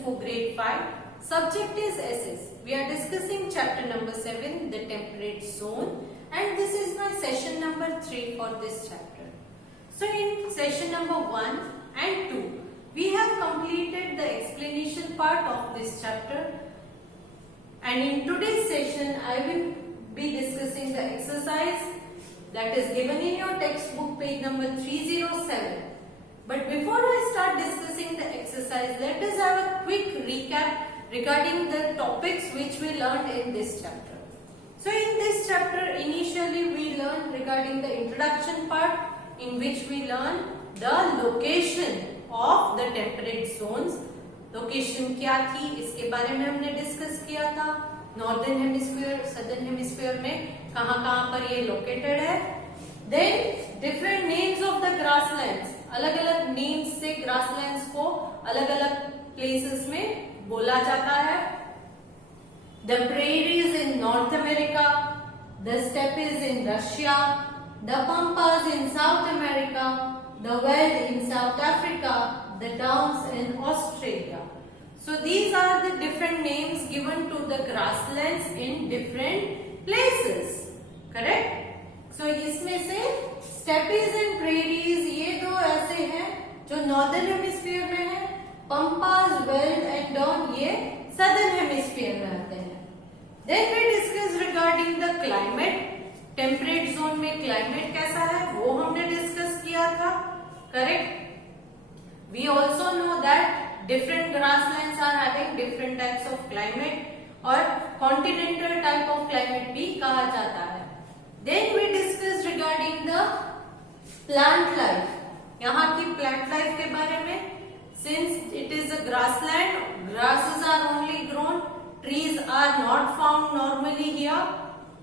session for grade 5. Subject is SS. We are discussing chapter number 7, the temperate zone, and this is my session number 3 for this chapter. So in session number 1 and 2, we have completed the explanation part of this chapter, and in today's session I will be discussing the exercise that is given in your textbook, page number 307. But before I start discussing the exercise, let us have a quick recap regarding the topics which we learned in this chapter. So in this chapter, initially we learned regarding the introduction part, in which we learned the location of the temperate zones. Location क्या थी, इसके बारे में हमने discuss किया था. Northern hemisphere, southern hemisphere में कहाँ पर ये लोकेटेड है. Then different names of the grasslands, अलग अलग नेम्स से ग्रासलैंड्स को अलग अलग प्लेसेस में बोला जाता है. The prairies in north America, the steppage in Russia, the Pampas in south America, the weld in south Africa, the downs in Australia. So these are the different names given to the grasslands in different places. Correct? So इसमें से steppes and prairies ये दो ऐसे हैं जो northern hemisphere में है. Pampas, veld and down ये southern hemisphere में आते हैं. Then we discuss regarding the climate. Temperate zone में climate कैसा है वो हमने discuss किया था. Correct? We also know that different grasslands are having different types of climate और continental type of climate भी कहा जाता है. Then we discuss regarding the plant life. यहाँ की plant life के बारे में. Since it is a grassland, grasses are only grown, trees are not found normally here.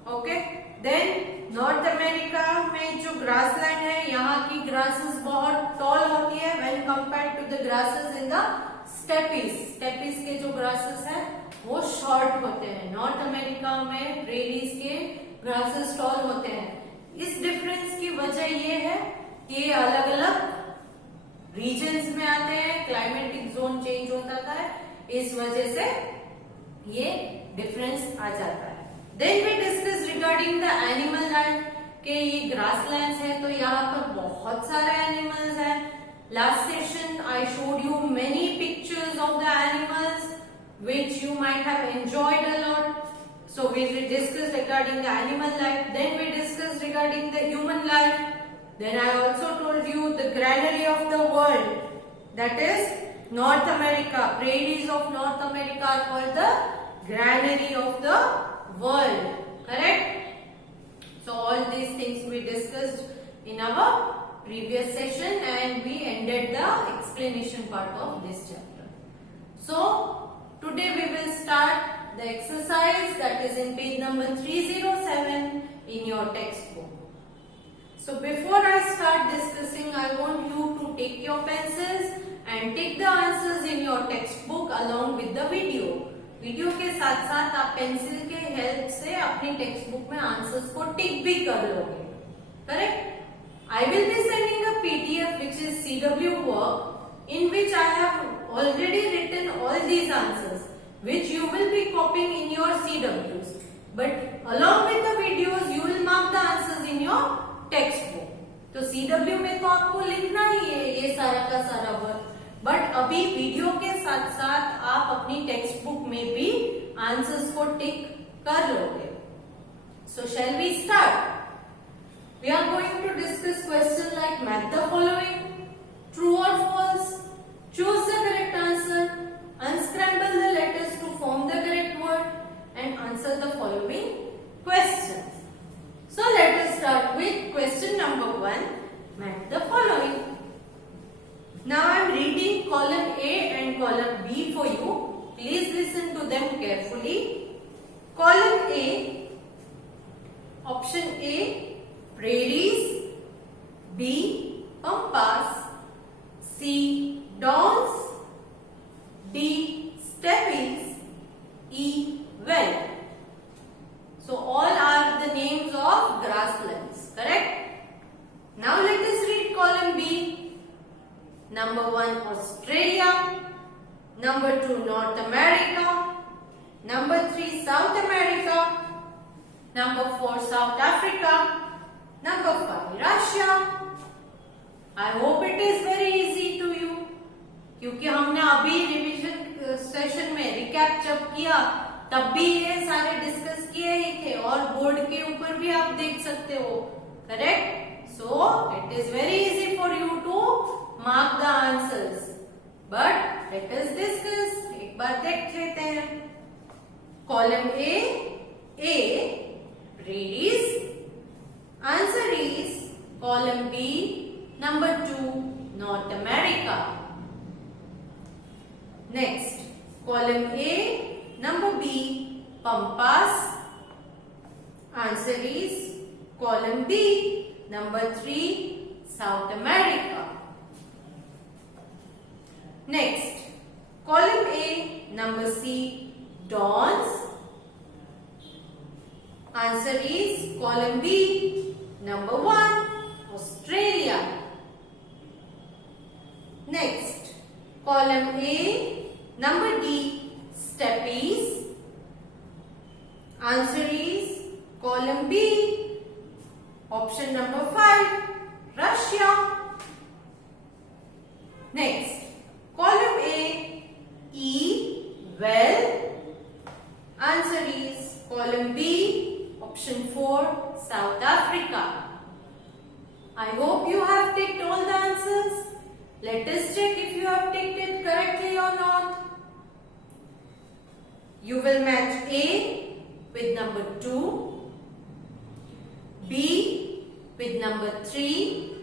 Okay. Then north America में जो ग्रासलैंड है, यहाँ की ग्रासेस बहुत टॉल होती है when compared to the grasses in the steppes. Steppes के जो ग्रासेस हैं वो शॉर्ट होते हैं. नॉर्थ अमेरिका में प्रेरीज के ग्रासेस टॉल होते हैं. इस डिफरेंस की वजह ये है कि ये अलग अलग रीजन्स में आते हैं, क्लाइमेटिक जोन चेंज होता है, इस वजह से ये डिफरेंस आ जाता है. Then we discuss regarding the animal life के ये grasslands है तो यहाँ पर बहुत सारे animals हैं. Last session I showed you many pictures of the animals which you might have enjoyed a lot. So we discussed regarding the animal life. Then we discussed regarding the human life. Then I also told you the granary of the world, that is North America. Prairies of North America are called the granary of the world. Correct? So all these things we discussed in our previous session and we ended the explanation part of this chapter. So today we will start the exercise that is in page number 307 in your textbook. So before I start discussing, I want you to take your pencils and take the answers in your textbook along with the video. Video के साथ साथ आप pencil के help से अपनी text book में answers को टिक भी कर लोगे. Correct? I will be sending a PDF which is CW work in which I have already written all these answers which you will be copying in your CWs. But along with the videos you will mark the answers in your text book. तो CW में तो आपको लिखना ही है ये सारा का सारा वर्क, बट अभी वीडियो के साथ साथ आप अपनी टेक्स्ट बुक में भी आंसर्स को टिक कर लोगे. So shall we start? We are going to discuss question like match the following, true or false, choose the correct answer, unscramble the letters to form the correct word and answer the following question. So let us start with question number 1, match the following. Now I am reading column A and column B for you. Please listen to them carefully. Column A, option A, prairies, B, pampas, C, downs, D, steppes, E, veld. So all are the names of grasslands. Correct? Now let us read column B. Number 1, Australia. Number 2, North America. Number 3, South America. Number 4, South Africa. Number 5, Russia. I hope it is very easy to you. क्योंकि हमने अभी revision session में recap जब किया तब भी ये सारे डिस्कस किए ही थे और बोर्ड के ऊपर भी आप देख सकते हो. Correct? So it is very easy for you to mark the answers. But let us discuss. एक बार देख लेते हैं. Column A prairies. Answer is column B. Number 2, North America. Next, column A, number B, Pampas. Answer is column B, number 3, South America. Next, column A, number C, Dons. Answer is column B, number 1, Australia. Next, column A, number D, Steppes. Answer is column B, option number 5, Russia. Next, column A, E, well. Answer is column B, option 4, South Africa. I hope you have ticked all the answers. Let us check if you have ticked it correctly or not. You will match A with number 2, B with number 3,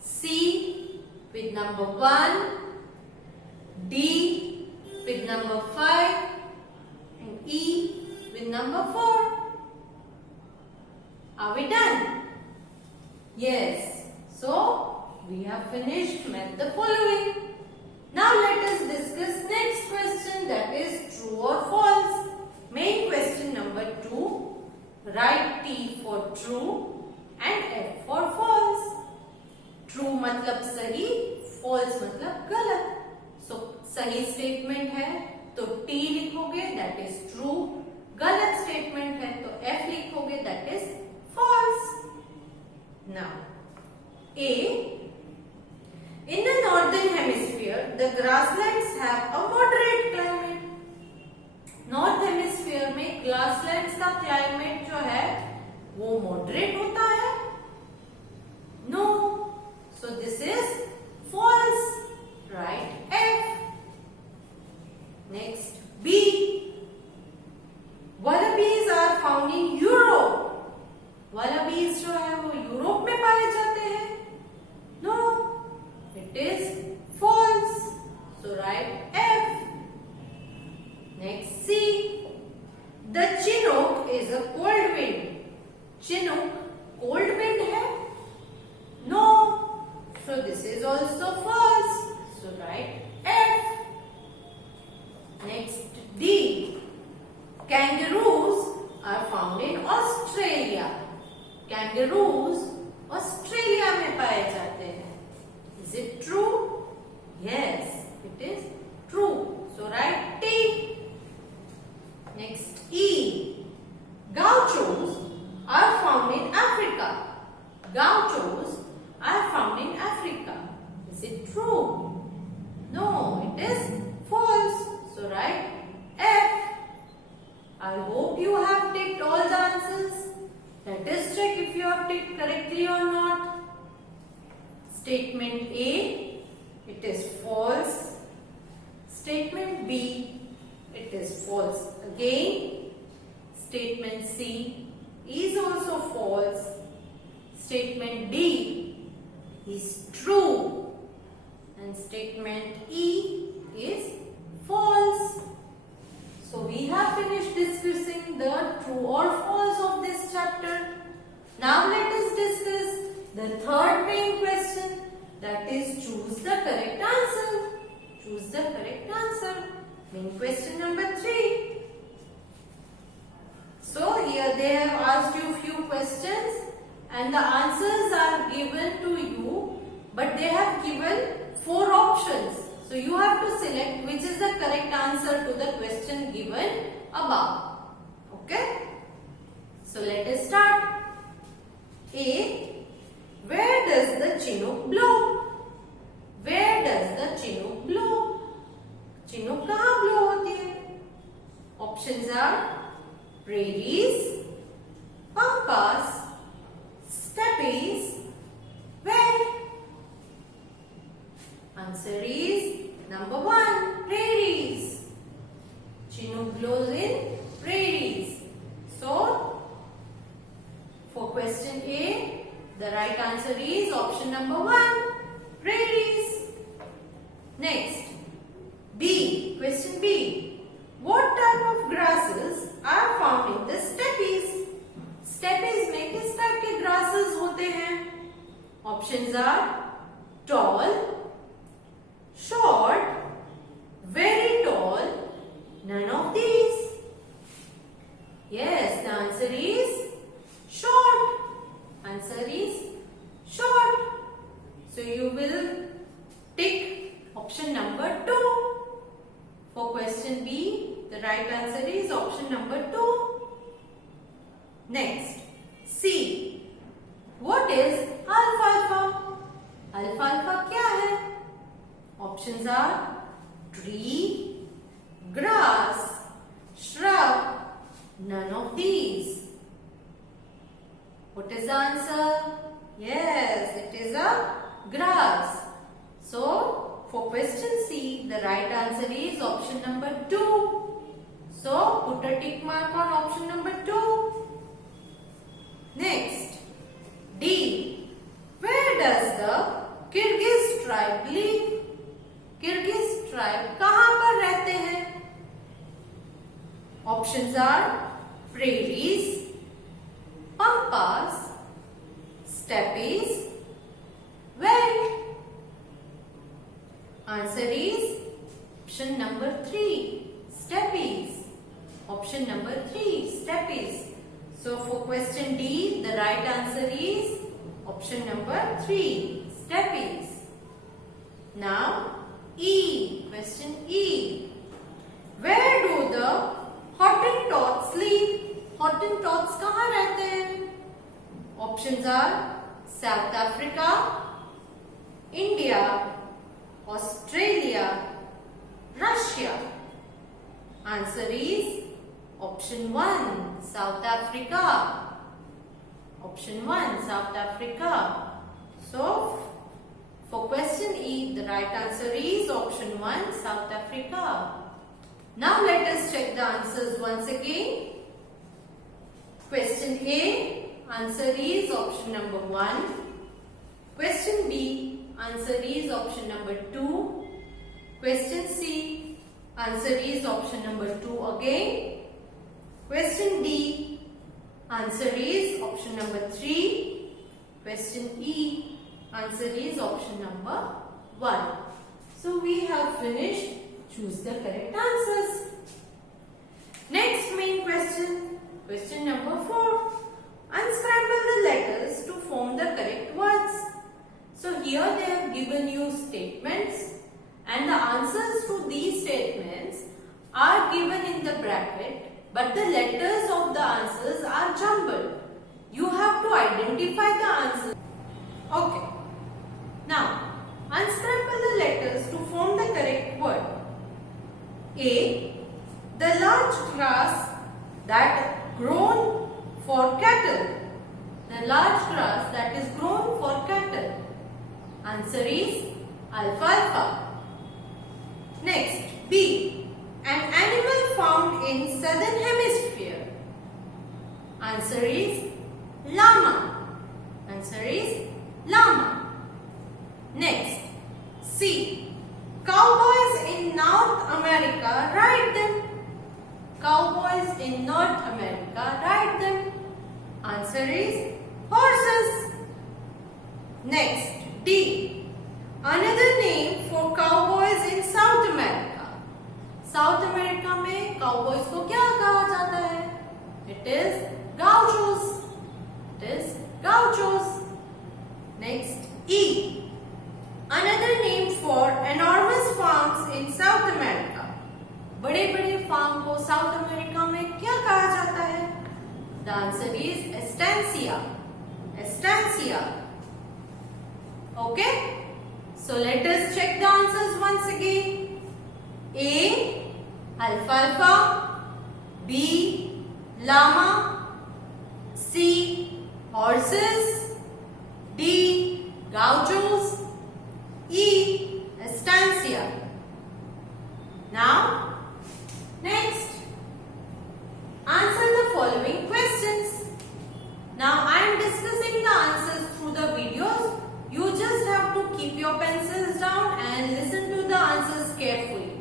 C with number 1, D with number 5 and E with number 4. Are we done? Yes. So, we have finished with the following. Now let us discuss next question, that is true or false. Main question number 2. Write T for true and F for false. True मतलब सही, false मतलब गलत. So सही statement है तो T लिखोगे, that is true. गलत statement है तो F लिखोगे, that is false. Now, A. In the northern hemisphere, the grasslands have a moderate climate. North hemisphere में grasslands का climate जो है वो moderate होता है? No. So this is false. Right? F. Next, B. Wallabies are found in Europe. Wallabies जो है वो यूरोप में पाए जाते हैं? No, it is false. So write F. Next, C. The Chinook is a cold wind. Chinook cold wind है? No. So this is also false. So write F. Next, D. Kangaroos are found in Australia. Kangaroos Australia में पाए जाते हैं. Is it true? Yes, it is true. So write T. Next, E. Gauchos are found in Africa. Gauchos are found in Africa. Is it true? No, it is false. So write F. I hope you have ticked all the answers. Let us check if you have ticked correctly or not. Statement A, it is false. Statement B, it is false again. Statement C is also false. Statement D is true. And statement E is false. So we have finished discussing the true or false of this chapter. Now let us discuss the third main question, that is choose the correct answer. Choose the correct answer. Main question number 3. So here they have asked you few questions and the answers are given to you, but they have given 4 options. So you have to select which is the correct answer to the question given above. Okay? So let us start. A. Where does the Chinook blow? Where does the Chinook blow? Chinook कहाँ blow होती है? Options are prairies, pampas, steppes, where? Answer is number 1, prairies. Chinook blows in prairies. So, for question A, the right answer is option number 1, prairies. Next, B. Question B. What type of grasses are found in the steppes? Steppes में किस type के grasses होते हैं? Options are tall, short, very tall, none of these. Yes, the answer is short. Answer is short. So you will tick option number 2. For question B, the right answer is option number 2. Next, C. What is alfalfa? Alfalfa क्या है? Options are tree, grass, shrub, none of these. What is the answer? Yes, it is a grass. So, for question C, the right answer is option number 2. So, put a tick mark on option number 2. Next, D. Where does the Kyrgyz tribe live? Kyrgyz tribe कहाँ पर रहते हैं? Options are prairies, pampas, steppes, where? Answer is option number 3, steppes. Option number 3, steppes. So for question D, the right answer is option number 3, steppes. Now E, question E. Where do the Hottentots live? Hottentots कहाँ रहते हैं? Options are South Africa, India, Australia, Russia. Answer is option 1, South Africa. Option 1, South Africa. So, for question E, the right answer is option 1, South Africa. Now let us check the answers once again. Question A, answer is option number 1. Question B, answer is option number 2. Question C, answer is option number 2 again. Question D, answer is option number 3. Question E, answer is option number 1. So we have finished. Choose the correct answers. Next main question. Question number 4. Unscramble the letters to form the correct words. So here they have given you statements and the answers to these statements are given in the bracket, but the letters of the answers are jumbled. You have to identify the answers. Okay. Now, unscramble the letters to form the correct word. A. The large grass that grown for cattle. The large grass that is grown for cattle. Answer is alfalfa. Next, B. An animal found in southern hemisphere. Answer is llama. Answer is llama. Next, C. Cowboys in North America ride them. Cowboys in North America ride them. Answer is horses. Next, D. Another name for cowboys in South America. South America में cowboys को क्या कहा जाता है? It is gauchos. It is gauchos. Next, E. Another name for enormous farms in South बड़े बड़े farm को south America में क्या कहा जाता है? The answer is estancia. Estancia. Okay, so let us check the answers once again. A. Alfalfa. B. Llama. C. Horses. D. Gauchos. E. Estancia. Now, next, answer the following questions. Now, I am discussing the answers through the videos. You just have to keep your pencils down and listen to the answers carefully.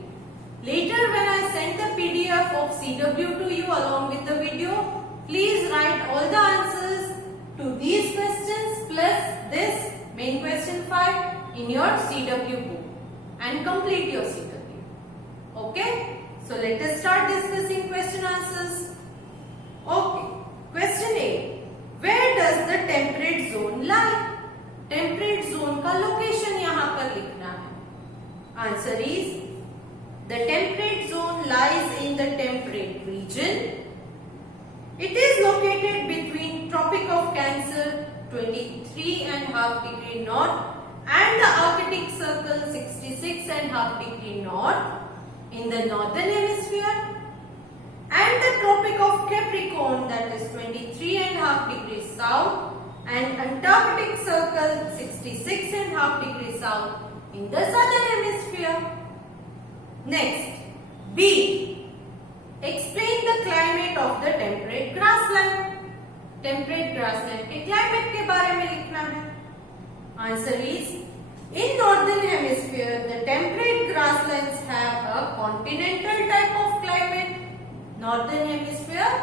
Later, when I send the PDF of CW to you along with the video, please write all the answers to these questions plus this main question 5 in your CW book and complete your CW. Okay? So, let us start discussing question answers. Okay. Question A. Where does the temperate zone lie? Temperate zone का location यहाँ पर लिखना है. Answer is the temperate zone lies in the temperate region. It is located between tropic of cancer 23.5 degree north and the arctic circle 66.5 degree north in the northern hemisphere and the tropic of Capricorn that is 23.5 degrees south and Antarctic Circle 66.5 degrees south in the southern hemisphere. Next, B. Explain the climate of the temperate grassland. Temperate grassland के climate के बारे में लिखना है. Answer is in northern hemisphere the temperate grasslands have a continental type of climate. Northern hemisphere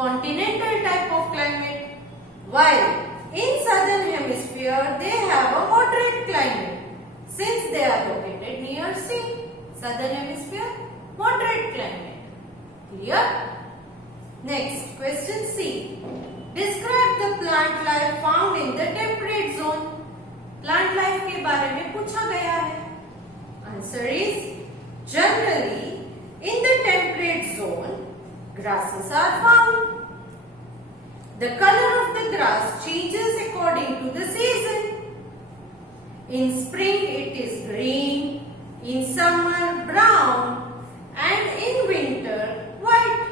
continental type of climate, while in southern hemisphere they have a moderate climate since they are located near sea. Southern hemisphere moderate climate. Clear? Next, question C. Describe the plant life found in the temperate zone. Plant life के बारे में पूछा गया है. Answer is generally in the temperate zone grasses are found. The color of the grass changes according to the season. In spring it is green, in summer brown, and in winter white.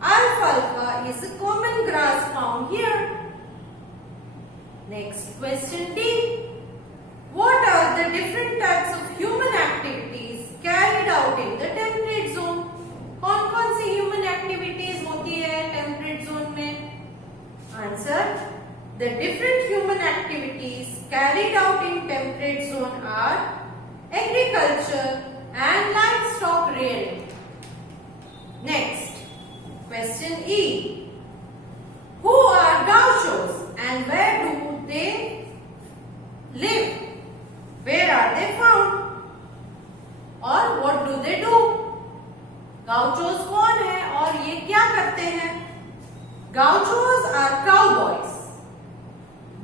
Alfalfa is a common grass found here. Next question D. What are the different types of human activities carried out in the temperate zone? कौन-कौन सी human activities होती है temperate zone में? Answer. The different human activities carried out in temperate zone are agriculture and livestock rearing. Next, question E. Who are gauchos and where do they live? Where are they found? Or what do they do? Gauchos कौन है और ये क्या करते हैं? Gauchos are cowboys.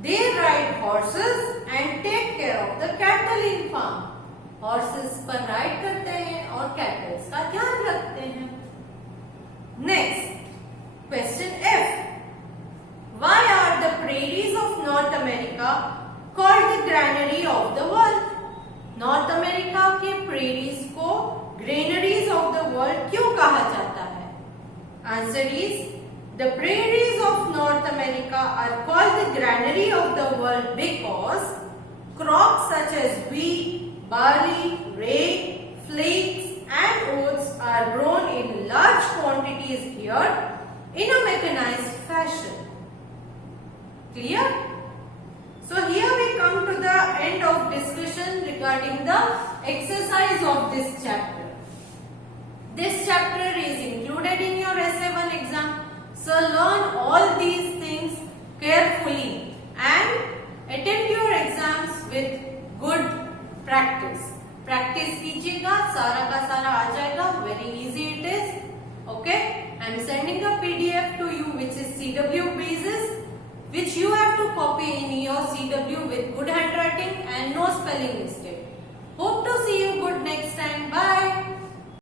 They ride horses and take care of the cattle in farm. Horses पर ride करते हैं और cattle का ध्यान रखते हैं. Next, question F. Why are the prairies of North America called the granary of the world? North America के prairies को granaries of the world क्यों कहा जाता है? Answer is the prairies of North America are called the granary of the world because crops such as wheat, barley, rye, flakes and oats are grown in large quantities here in a mechanized fashion. Clear? So here we come to the end of discussion regarding the exercise of this chapter. This chapter is included in your SA1 exam. So learn all these things carefully and attend your exams with good practice. Practice कीजिएगा, सारा का सारा आ जाएगा. Very easy it is. Okay? I am sending a PDF to you which is CW basis, which you have to copy in your CW with good handwriting and no spelling mistake.